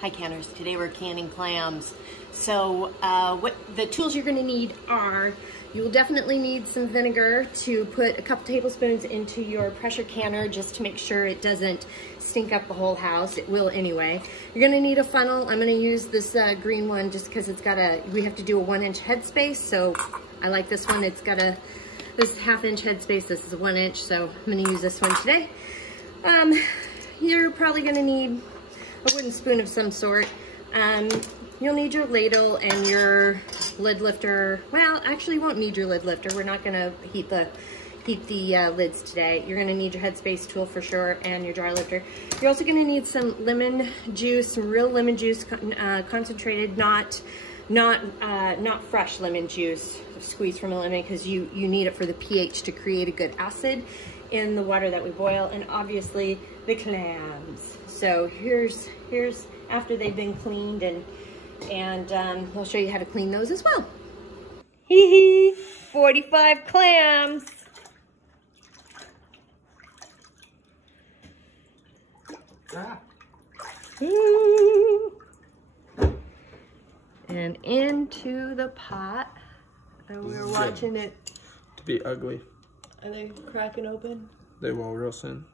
Hi canners, today we're canning clams. So what the tools you're gonna need are, you will definitely need some vinegar to put a couple tablespoons into your pressure canner just to make sure it doesn't stink up the whole house. It will anyway. You're gonna need a funnel. I'm gonna use this green one just because it's got we have to do a 1-inch headspace. So I like this one. It's got this 1/2-inch headspace. This is a 1-inch, so I'm gonna use this one today. You're probably gonna need a wooden spoon of some sort. You'll need your ladle and your lid lifter. Well, actually you won't need your lid lifter. We're not gonna heat the lids today. You're gonna need your headspace tool for sure and your dry lifter. You're also gonna need some lemon juice, some real lemon juice, concentrated, not fresh lemon juice squeezed from a lemon, because you need it for the pH to create a good acid in the water that we boil, and obviously the clams. So here's after they've been cleaned, and I'll show you how to clean those as well. Hee hee, 45 clams. Ah. Ooh. And into the pot, and we're watching it to be ugly. Are they cracking open? They will real soon.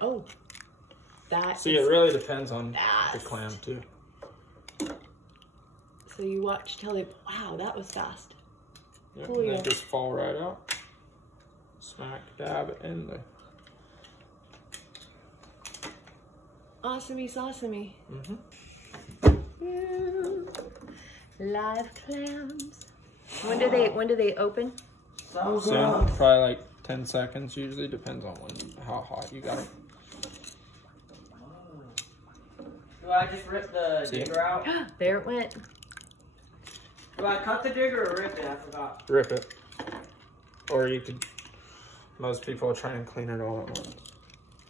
Oh, that. See, it really depends on the clam too. So you watch till they. Wow, that was fast. Yep, and they just fall right out. Smack dab in there. Awesomey saucemy. Mm-hmm. Yeah. Live clams. When do they open? Soon, probably like 10 seconds usually, depends on how hot you got it. Do I just rip the digger out? There it went. Do I cut the digger or rip it? I forgot. Rip it. Or you could, most people try and clean it all at once.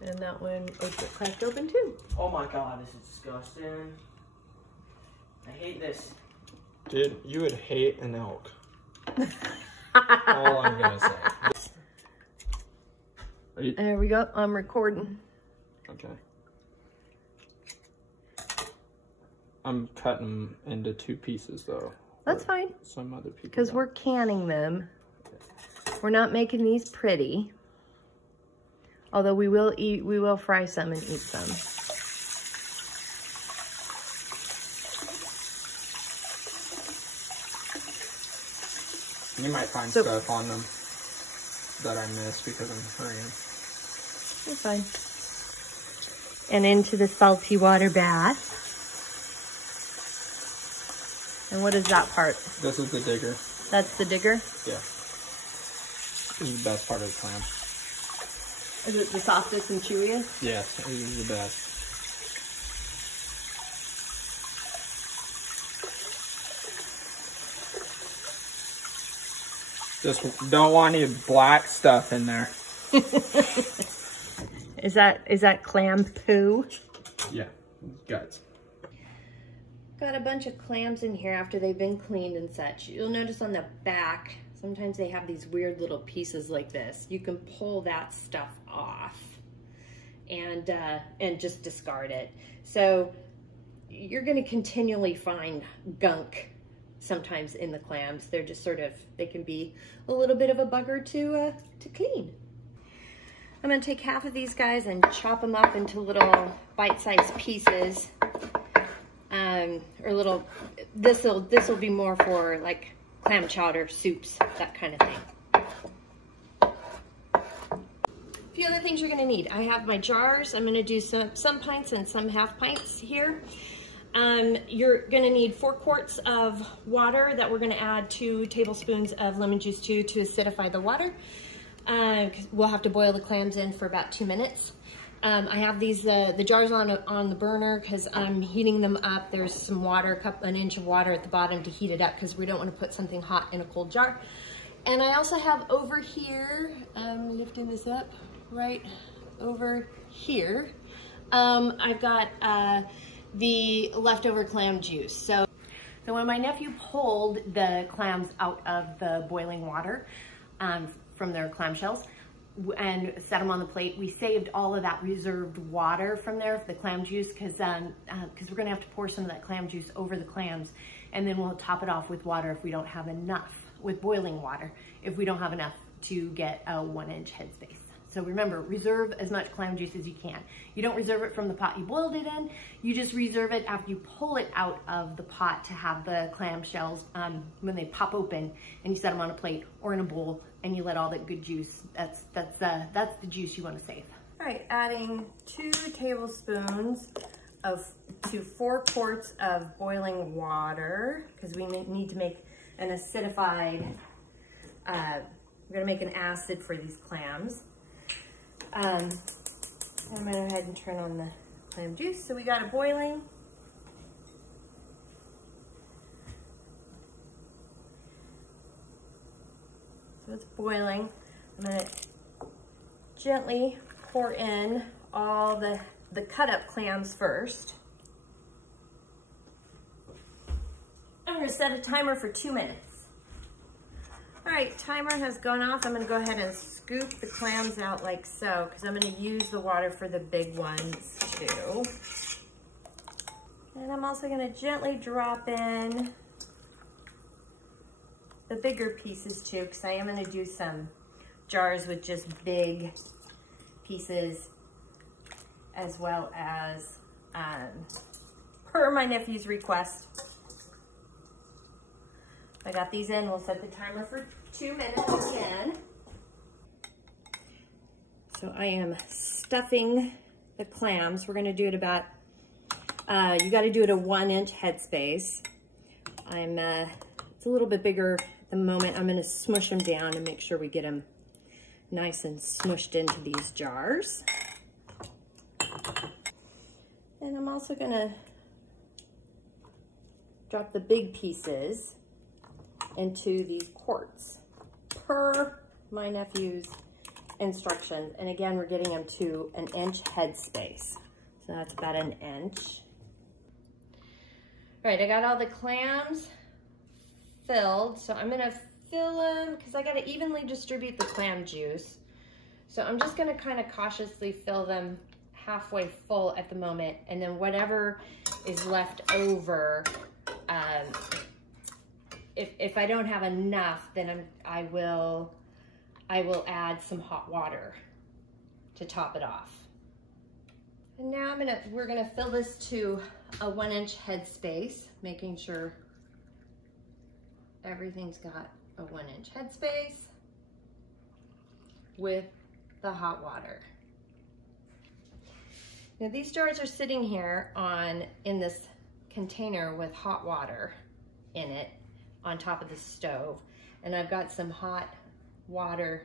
And that one cracked open too. Oh my god, this is disgusting. I hate this. Dude, you would hate an elk. All I'm gonna say. There we go. I'm recording. Okay. I'm cutting them into 2 pieces though. That's fine. Some other people. Because we're canning them. We're not making these pretty. Although we will fry some and eat some. You might find stuff on them that I missed because I'm hurrying. It's fine. And into the salty water bath. And what is that part? This is the digger. That's the digger? Yeah. This is the best part of the clam. Is it the softest and chewiest? Yeah, this is the best. Just don't want any black stuff in there. Is that clam poo? Yeah, guts. Got a bunch of clams in here after they've been cleaned and such. You'll notice on the back, sometimes they have these weird little pieces like this. You can pull that stuff off and just discard it. So you're gonna continually find gunk sometimes in the clams. They're just sort of, they can be a little bit of a bugger to clean. I'm gonna take half of these guys and chop them up into little bite-sized pieces. Or little, this'll be more for like clam chowder, soups, that kind of thing. A few other things you're gonna need. I have my jars. I'm gonna do some pints and some half pints here. You're gonna need 4 quarts of water that we're gonna add 2 tablespoons of lemon juice to acidify the water. We'll have to boil the clams in for about 2 minutes. I have these the jars on the burner because I'm heating them up. There's some water, an inch of water at the bottom to heat it up because we don't want to put something hot in a cold jar. And I also have over here, I'm lifting this up right over here. I've got the leftover clam juice. So when my nephew pulled the clams out of the boiling water from their clamshells, and set them on the plate. We saved all of that reserved water from there for the clam juice because we're gonna have to pour some of that clam juice over the clams, and then we'll top it off with water if we don't have enough, with boiling water, if we don't have enough to get a 1-inch headspace. So remember, reserve as much clam juice as you can. You don't reserve it from the pot you boiled it in, you just reserve it after you pull it out of the pot to have the clam shells when they pop open, and you set them on a plate or in a bowl, and you let all that good juice, that's the juice you want to save. All right, adding 2 tablespoons to 4 quarts of boiling water, because we need to make an acidified, we're gonna make an acid for these clams. I'm gonna go ahead and turn on the clam juice. So we got it boiling. So it's boiling. I'm gonna gently pour in all the cut up clams first. I'm gonna set a timer for 2 minutes. All right, timer has gone off. I'm gonna go ahead and scoop the clams out like so, because I'm gonna use the water for the big ones too. And I'm also gonna gently drop in the bigger pieces too, because I am gonna do some jars with just big pieces, as well as per my nephew's request. I got these in. We'll set the timer for 2 minutes again. So I am stuffing the clams. We're gonna do it about, you gotta do it a 1-inch headspace. It's a little bit bigger at the moment. I'm gonna smush them down and make sure we get them nice and smushed into these jars. And I'm also gonna drop the big pieces into these quarts per my nephew's instructions. And again, we're getting them to 1-inch headspace. So that's about 1 inch. All right, I got all the clams filled. So I'm gonna fill them, because I gotta evenly distribute the clam juice. So I'm just gonna kind of cautiously fill them halfway full at the moment. And then whatever is left over, if I don't have enough, then I will add some hot water to top it off. And now we're gonna fill this to a 1-inch headspace, making sure everything's got a 1-inch headspace with the hot water. Now these jars are sitting here in this container with hot water in it on top of the stove, and I've got some hot water.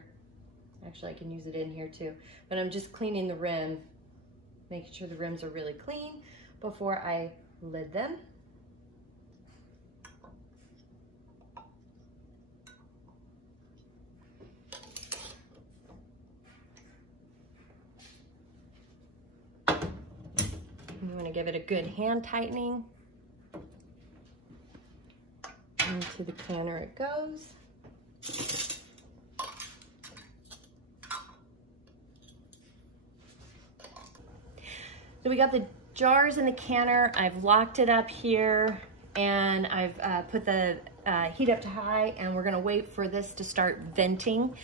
Actually, I can use it in here too, but I'm just cleaning the rim, making sure the rims are really clean before I lid them. I'm going to give it a good hand tightening. Into the canner it goes. So we got the jars in the canner. I've locked it up here, and I've put the heat up to high, and we're gonna wait for this to start venting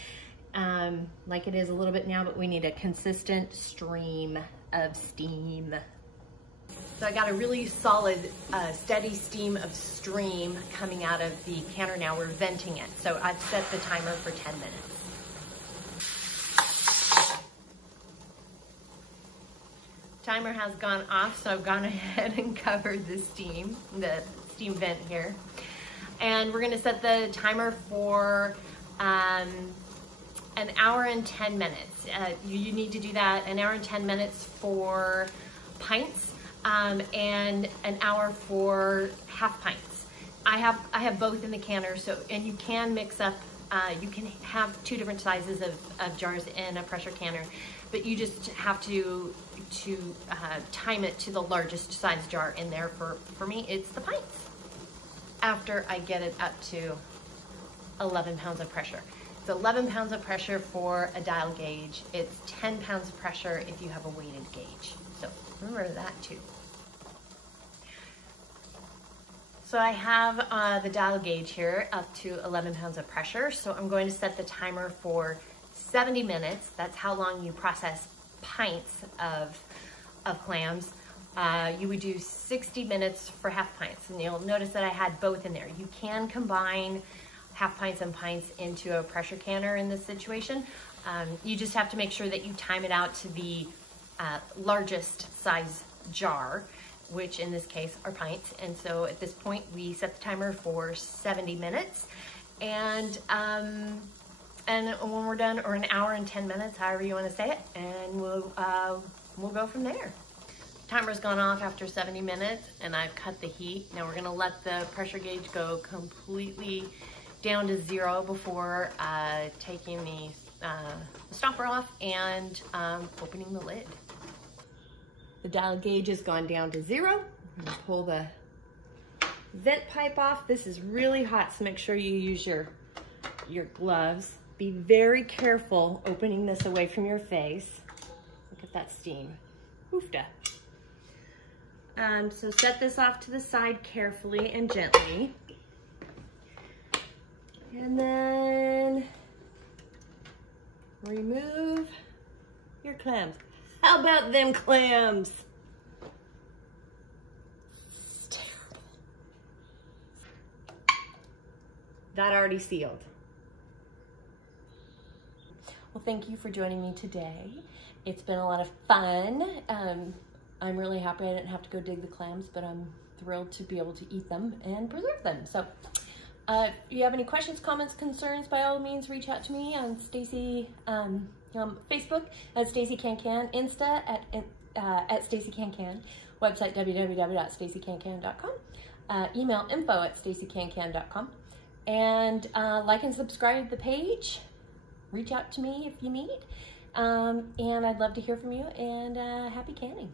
like it is a little bit now, but we need a consistent stream of steam. So I got a really solid, steady stream of steam coming out of the canner now. We're venting it. So I've set the timer for 10 minutes. Timer has gone off, so I've gone ahead and covered the steam vent here. And we're gonna set the timer for an hour and 10 minutes. You need to do that, an hour and 10 minutes for pints. And an hour for half pints. I have both in the canner, so, and you can mix up, you can have 2 different sizes of jars in a pressure canner, but you just have to time it to the largest size jar in there. For me, it's the pints. After I get it up to 11 pounds of pressure. It's 11 pounds of pressure for a dial gauge. It's 10 pounds of pressure if you have a weighted gauge. So remember that too. So I have the dial gauge here up to 11 pounds of pressure. So I'm going to set the timer for 70 minutes. That's how long you process pints of clams. You would do 60 minutes for half pints, and you'll notice that I had both in there. You can combine half pints and pints into a pressure canner in this situation. You just have to make sure that you time it out to the largest size jar, which in this case are pints. And so at this point we set the timer for 70 minutes, and when we're done, or an hour and 10 minutes, however you want to say it, and we'll go from there. Timer's gone off after 70 minutes, and I've cut the heat. Now we're gonna let the pressure gauge go completely down to 0 before taking the stopper off and opening the lid. The dial gauge has gone down to 0. I'm gonna pull the vent pipe off. This is really hot, so make sure you use your gloves. Be very careful opening this away from your face. Look at that steam. Oofda. So set this off to the side carefully and gently. And then remove your clams. How about them clams? It's terrible. That already sealed. Well, thank you for joining me today. It's been a lot of fun. I'm really happy I didn't have to go dig the clams, but I'm thrilled to be able to eat them and preserve them. So if you have any questions, comments, concerns, by all means, reach out to me on Stacey, Facebook at Stacey Can, Insta at Stacey Can, website www.staceycancan.com, email info@staceycancan.com, and like and subscribe to the page. Reach out to me if you need, and I'd love to hear from you, and happy canning.